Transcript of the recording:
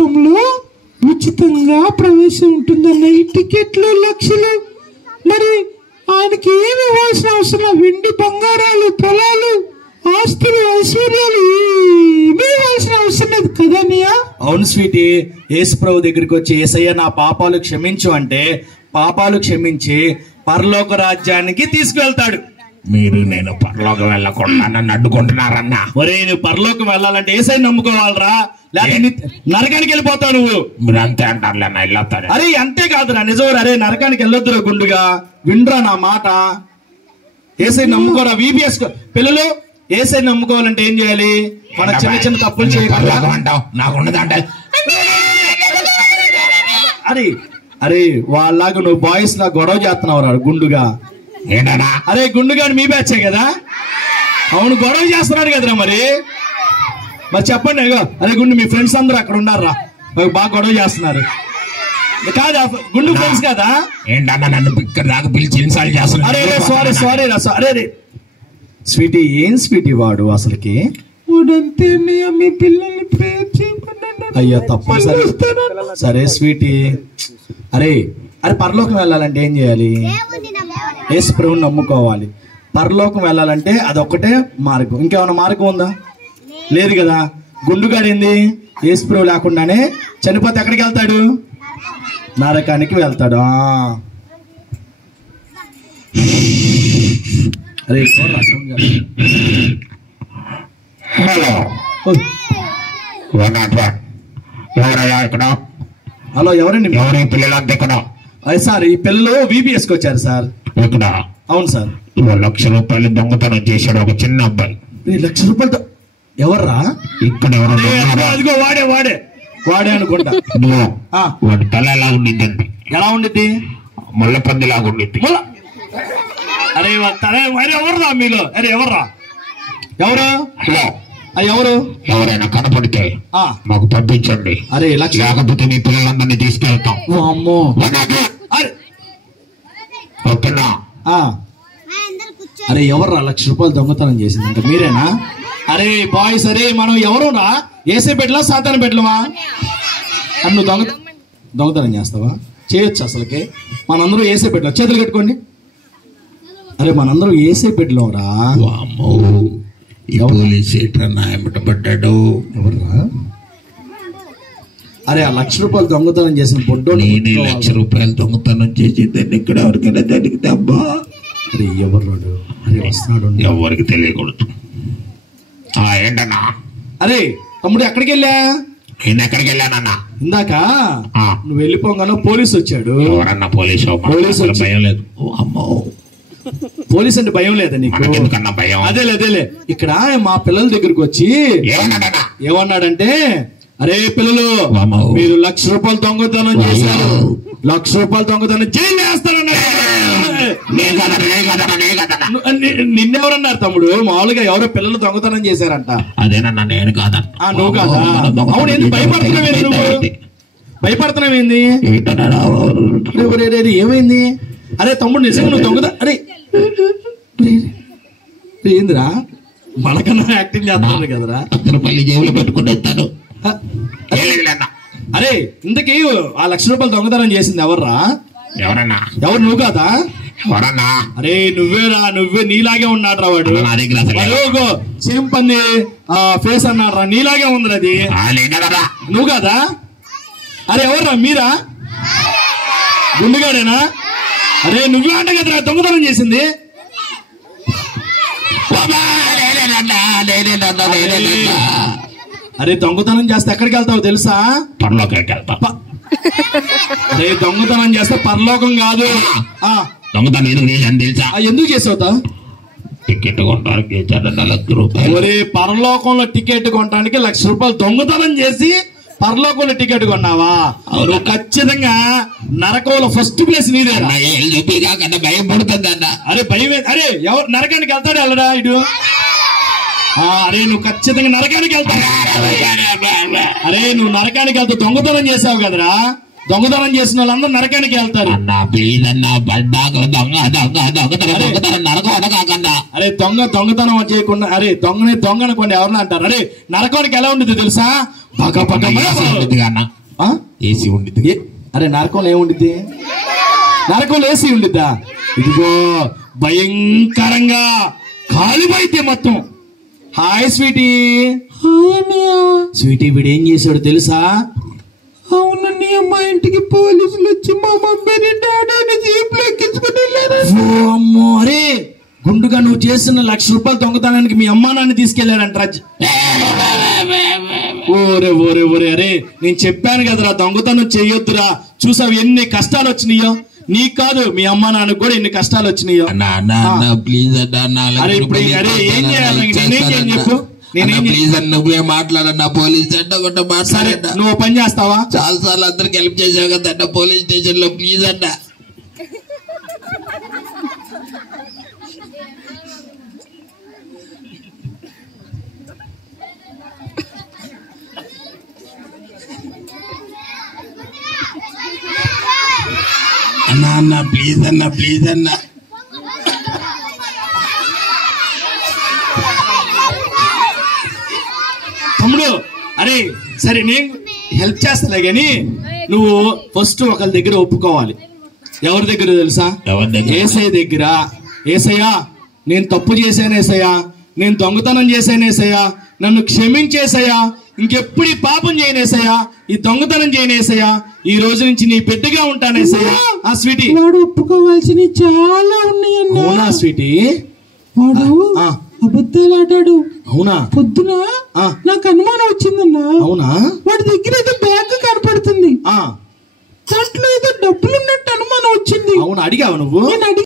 పరలోకంలో ఉచితంగా ప్రవేశం ఉంటుందన్న ఈ టికెట్లు లక్షలు, మరి ఆయనకి ఏమి ఇవ్వాల్సిన అవసరం? వెండి బంగారాలు, పొలాలు, ఆస్తులు, ఐశ్వర్యాలు ఏమీ ఇవ్వాల్సిన అవసరం లేదు కదా అన్నయ్య? అవును స్వీటీ, యేసు ప్రభు దగ్గరికి వచ్చి యేసయ్య నా పాపాలు క్షమించు అంటే పాపాలు క్షమించి పరలోక రాజ్యానికి తీసుకువెళ్తాడు. మీరు నేను పరలోకం వెళ్ళకుండా నన్ను అడ్డుకుంటున్నారన్నా. ఒరే నువ్వు పరలోకం వెళ్ళాలంటే యేసయ్యని నమ్ముకోవాలరా, లేకపోతే నరకానికి వెళ్ళిపోతావు నువ్వు. మీరు అంతే అంటారులే, వెళ్ళొస్తాను. అరే అంతే కాదురా, నిజం. అరే నరకానికి వెళ్ళొద్దురా గుండుగా, వినరా నా మాట. యేసయ్యని నమ్ముకోరా. VBS పిల్లలు యేసయ్యని నమ్ముకోవాలంటే ఏం చేయాలి? మన చిన్న చిన్న తప్పులు చేయకుండా అంటావు నాకున్నదంటే. అరే అరే వాళ్ళలాగా నువ్వు బాయ్స్ లా గొడవ చేస్తున్నావు రా గుండుగా. ఏంటన్నా? అరే గుండుగాడు మీ బ్యాచే కదా? అవును, గొడవ చేస్తున్నాడు కదరా. మరి చెప్పండి. అరే గుండు మీ ఫ్రెండ్స్ అందరూ అక్కడ ఉన్నారా? బాగా గొడవ చేస్తున్నారు కాదా? గుండు ఫ్రెండ్స్ కదా? ఏంటన్నా నన్ను ఇక్కడ దాకా పిలిచి ఇన్సల్ట్ చేస్తున్నా? అరే సారీ సారీ రా. అరే స్వీటీ, ఏం స్వీటీ వాడు అసలుకి? వాడంతే మీ పిల్లల్ని ప్రేర్ చేయమన్నాడు. అయ్యా తప్పు. సరే స్వీటీ. అరే అరే పరలోకం వెళ్ళాలంటే ఏం చేయాలి? యేసు ప్రభువుని నమ్ముకోవాలి. పరలోకం వెళ్ళాలంటే అదొక్కటే మార్గం. ఇంకేమైనా మార్గం ఉందా? లేదు కదా. గుండుగాడు ఏంది? యేసు ప్రభు లేకుండానే చనిపోతే ఎక్కడికి వెళ్తాడు? నరకానికి వెళ్తాడు. అరే హలో ఎవరయ్యా ఇక్కడ? హలో ఎవరండి? ఎవరి పిల్లలంతా ఇక్కడ? సార్ ఈ పిల్లలు VBSకి వచ్చారు సార్. ఇక్కడ? అవును సార్. ₹1,00,000 దొంగతనం చేశాడు ఒక చిన్న అబ్బాయి. ₹1,00,000 ఎవర్రా? ఇక్కడ అదిగో వాడే వాడే వాడే అనుకుంటా. వాడి తల ఎలా ఉండిద్దండి? ఎలా ఉండిద్ది? ముళ్ళపందిలాగా ఉండిద్ది. అరే అరే ఎవర్రా మీలో? అరే ఎవర్రా? ఎవరు? హలో ఎవరు? ఎవరైనా కనపడితే మాకు పంపించండి. అరే లేకపోతే మీ పిల్లలందరినీ తీసుకెళ్తాం. అమ్మో. ఓకేనా? అరే ఎవర్రా ₹1,00,000 దొంగతనం చేసింది? ఇంకా మీరేనా? అరే బాయ్స్, అరే మనం ఎవరురా? ఏసే పెట్టలా సాతాను పెట్టలమా? అని నువ్వు దొంగతనం చేస్తావా? చేయొచ్చు అసలుకి. మనందరూ ఏసే పెట్టలేం. చేతులు కట్టుకోండి. అరే మనందరూ ఏసే పెట్టలేంరా. పడ్డాడు ఎవర్రా? అరే ఆ ₹1,00,000 దొంగతనం చేసిన బొడ్డోని. ₹1,00,000 దొంగతనం చేసేదాన్ని ఇక్కడ ఎవరికైనా జరిగితే అబ్బా. అరే ఎవర్రాడు? అరే వస్తున్నాడు, ఎవరికి తెలియకూడదు. ఏంటన్నా? అరే తమ్ముడు ఎక్కడికి వెళ్ళా? నేను ఎక్కడికి వెళ్ళానన్నా? ఇందాక నువ్వు వెళ్ళిపోగానే పోలీసు వచ్చాడు. ఎవరన్నా? పోలీసు భయం లేదు. అమ్మో, పోలీస్ అంటే భయం లేదా నీకు? ఎందుకన్నా భయం? అదేలే ఇక్కడ మా పిల్లల దగ్గరకు వచ్చి ఏమన్నాడంటే, అరే పిల్లలు మీరు ₹1,00,000 దొంగతనం చేశారు, ₹1,00,000 దొంగతనం జైలు వేస్తానన్నాడు. నిన్నెవరన్నారు తమ్ముడు? మామూలుగా ఎవరో పిల్లలు దొంగతనం చేశారంట. అదేనన్నా, నేను కాదా? నువ్వు కాదా? అవును, ఎందుకు భయపడుతున్నావేంది? నువ్వు భయపడుతున్నావేంది? ఏమైంది? అరే తమ్ముడు నిజంగా నువ్వు దొంగతనం? అరే ఏందిరా మనకన్నా యాక్టింగ్ చేస్తున్నాడు కదరా? జేబులో పెట్టుకుంటూ. అరే ఇంతకీ ఆ ₹1,00,000 దొంగతనం చేసింది ఎవర్రా? ఎవరన్నా? ఎవరు? నువ్వు కాదా? ఎవరన్నా? అరే నువ్వేరా, నువ్వే. నీలాగే ఉన్నాడు రా వాడు. సేమ్ పంది ఫేస్ అన్నాడు రా, నీలాగే ఉంది అది. నువ్వు కాదా? అరే ఎవర్రా? మీరా? గుండుగాడేనా? అరే నువ్వే అంట కదరా దొంగతనం చేసింది? అరే దొంగతనం చేస్తే ఎక్కడికి వెళ్తావు తెలుసా? పరలోకానికి వెళ్తా. అరే దొంగతనం చేస్తే పరలోకం కాదు. దొంగతనం ఎందుకు తెలుసా? ఎందుకు చేసావుతా? టికెట్ కొనడానికి ₹1,00,000. ఒరే పరలోకంలో టికెట్ కొనడానికి ₹1,00,000 దొంగతనం చేసి పరలోకంలో టికెట్ కొన్నావా? నువ్వు ఖచ్చితంగా నరకంలో ఫస్ట్ ప్లేస్ నీదే. భయం పడుతుందన్న. అరే భయం? అరే ఎవరు నరకానికి వెళ్తాడు? వెళ్ళడా ఇటు? అరే నువ్వు ఖచ్చితంగా నరకానికి వెళ్తావు. అరే నువ్వు నరకానికి వెళ్తావు, దొంగతనం చేసావు కదరా. దొంగతనం చేసిన వాళ్ళందరూ నరకానికి వెళ్తారు. అరే దొంగతనం చేయకుండా, అరే దొంగ అనుకోండి ఎవరన్నా అంటారు. అరే నరకానికి ఎలా ఉంటుంది తెలుసా? అన్న ఏసీ ఉండిద్ది. అరే నరకంలో ఏముండిద్ది? నరకంలో ఏసీ ఉండిద్దా? ఇదిగో భయంకరంగా కాలిపోయితే మొత్తం. Hi Sweety. స్వీటీ వీడు ఏం చేశాడు తెలుసా? అవునన్నయ్య, మా ఇంటికి పోలీసులు వచ్చి మా మమ్మీని డాడీని జీపులో ఎక్కించుకుని వెళ్ళారు. అమ్మో, అరే గుండుగా నువ్వు చేసిన ₹1,00,000 దొంగతనానికి మీ అమ్మా నాన్న తీసుకెళ్లారంట. ఓరే ఓరే ఓరే, అరే నేను చెప్పాను కదరా దొంగతనం చెయ్యొద్దురా. చూసావు ఎన్ని కష్టాలు వచ్చినాయో? నీకు కాదు మీ అమ్మా నాన్నకు కూడా ఎన్ని కష్టాలు వచ్చినాయో. ప్లీజ్ అరే ఇప్పుడు అరే ఏం చేయాలి? నేనేం చెప్పు? ప్లీజ్ అన్న నువ్వే మాట్లాడన్నా. పోలీస్ స్టేషన్ ఒకటి మాట్లాడ. నువ్వు పని చేస్తావా? చాలా సార్లు అందరికి హెల్ప్ చేసావు కదా పోలీస్ స్టేషన్ లో. ప్లీజ్ అన్న. అన్న ప్లీజ్ అన్న, ప్లీజ్ అన్న. తమ్ముడు అరే సరే నేను హెల్ప్ చేస్తలే గాని నువ్వు ఫస్ట్ ఒకరి దగ్గర ఒప్పుకోవాలి. ఎవరి దగ్గర తెలుసా? ఏసయ్య దగ్గర. ఏసయ్యా నేను తప్పు చేశాను ఏసయ్యా, నేను దొంగతనం చేశాను ఏసయ్యా, నన్ను క్షమించేసయ్యా, ఇంకెప్పుడు ఈ పాపం చేయనేసయ్యా, ఈ దొంగతనం చేయనేసయ్యా, ఈ రోజు నుంచి నీ బిడ్డగా ఉంటానేసయ్యా. ఆ స్వీటీ వాడు ఒప్పుకోవాల్సినవి చాలా ఉన్నాయన్న. అవునా స్వీటీ? వాడు అబద్ధాలు ఆడాడు. అవునా? పొద్దున నాకు అనుమానం వచ్చిందన్నా. అవునా? వాడి దగ్గర ఏదో బ్యాగ్ కనపడుతుంది, దాంట్లో ఏదో డబ్బులు ఉన్నట్టు అనుమానం వచ్చింది. అవునా? అడిగావా నువ్వు? నేను